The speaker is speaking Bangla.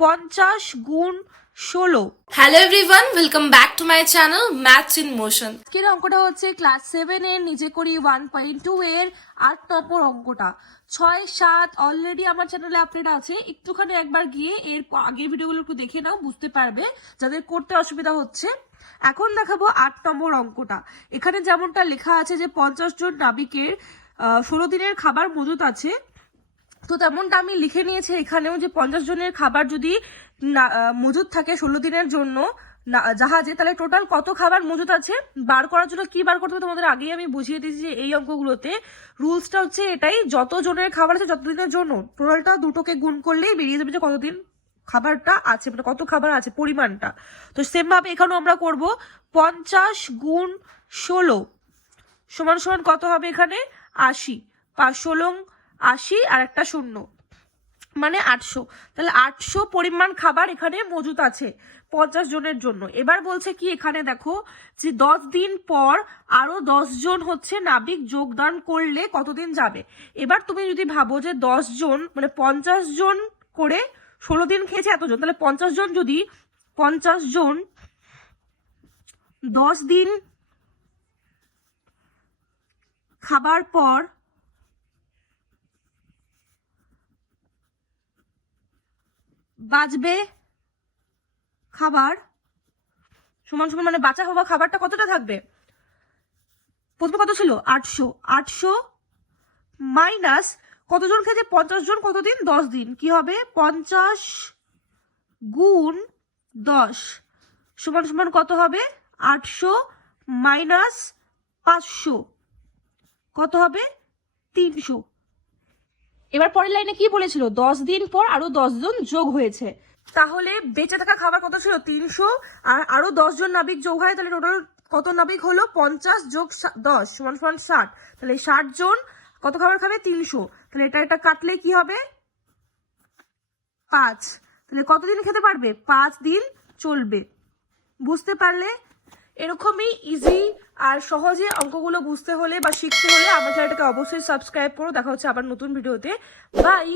50 গুণ 16। Hello everyone, welcome back to my channel maths in motion. আজকের অঙ্কটা হচ্ছে ক্লাস 7 এর নিজে করি 1.2 এর 8 নম্বর অঙ্কটা। 6, 7 অলরেডি আমার চ্যানেলে আপডেট আছে, একটুখানি একবার গিয়ে এর আগের ভিডিওগুলো একটু দেখে নাও, বুঝতে পারবে যাদের করতে অসুবিধা হচ্ছে। এখন দেখাবো 8 নম্বর অঙ্কটা। এখানে যেমনটা লেখা আছে যে 50 জন নাবিকের 16 দিনের খাবার মজুত আছে, তো তেমনটা আমি লিখে নিয়েছি এখানেও যে 50 জনের খাবার যদি মজুদ থাকে 16 দিনের জন্য জাহাজে, তাহলে টোটাল কত খাবার মজুদ আছে বার করার জন্য কি বার করতে হবে তোমাদের আগেই আমি বুঝিয়ে দিয়েছি যে এই অঙ্কগুলোতে রুলসটা হচ্ছে এটাই, যত জনের খাবার আছে যত দিনের জন্য টোটালটা দুটোকে গুণ করলেই বেরিয়ে যাবে যে কতদিন খাবারটা আছে, মানে কত খাবার আছে পরিমাণটা। তো সেম ভাবে এখানেও আমরা করব 50 গুণ 16 সমান সমান কত হবে এখানে 80, 5 80 আর একটা শূন্য মানে 800। তাহলে 800 পরিমাণ খাবার এখানে মজুত আছে 50 জনের জন্য। এবার বলছে কি এখানে দেখো যে 10 দিন পর আরো 10 জন হচ্ছে নাবিক যোগদান করলে কতদিন যাবে। এবার তুমি যদি ভাবো যে 10 জন মানে 50 জন করে 16 দিন খেয়েছে এতজন, তাহলে 50 জন যদি 50 জন 10 দিন খাবার পর বাঁচবে খাবার সমান সমান মানে বাঁচা হওয়া খাবারটা কতটা থাকবে, প্রথমে কত ছিল 800 মাইনাস কতজন খেয়েছে 50 জন কতদিন 10 দিন, কি হবে 50 গুণ 10 সমান সমান কত হবে 800 মাইনাস 500 কত হবে 300। এবার পরের লাইনে কি বলেছিল 10 দিন পর আরো 10 জন যোগ হয়েছে, তাহলে বেঁচে থাকা খাবার কত ছিল 300, আর আরো 10 জন নাবিক যোগ হয় তাহলে টোটাল কত নাবিক হলো 50 যোগ 10 সমান সমান 60। তাহলে 60 জন কত খাবার খাবে 300, তাহলে এটা কাটলে কি হবে 5, তাহলে কতদিন খেতে পারবে 5 দিন চলবে। বুঝতে পারলে? এরকমই ইজি আর সহজে অঙ্কগুলো বুঝতে হলে বা শিখতে হলে আমার চ্যানেলটাকে অবশ্যই সাবস্ক্রাইব করো। দেখা হচ্ছে আবার নতুন ভিডিওতে। বাই।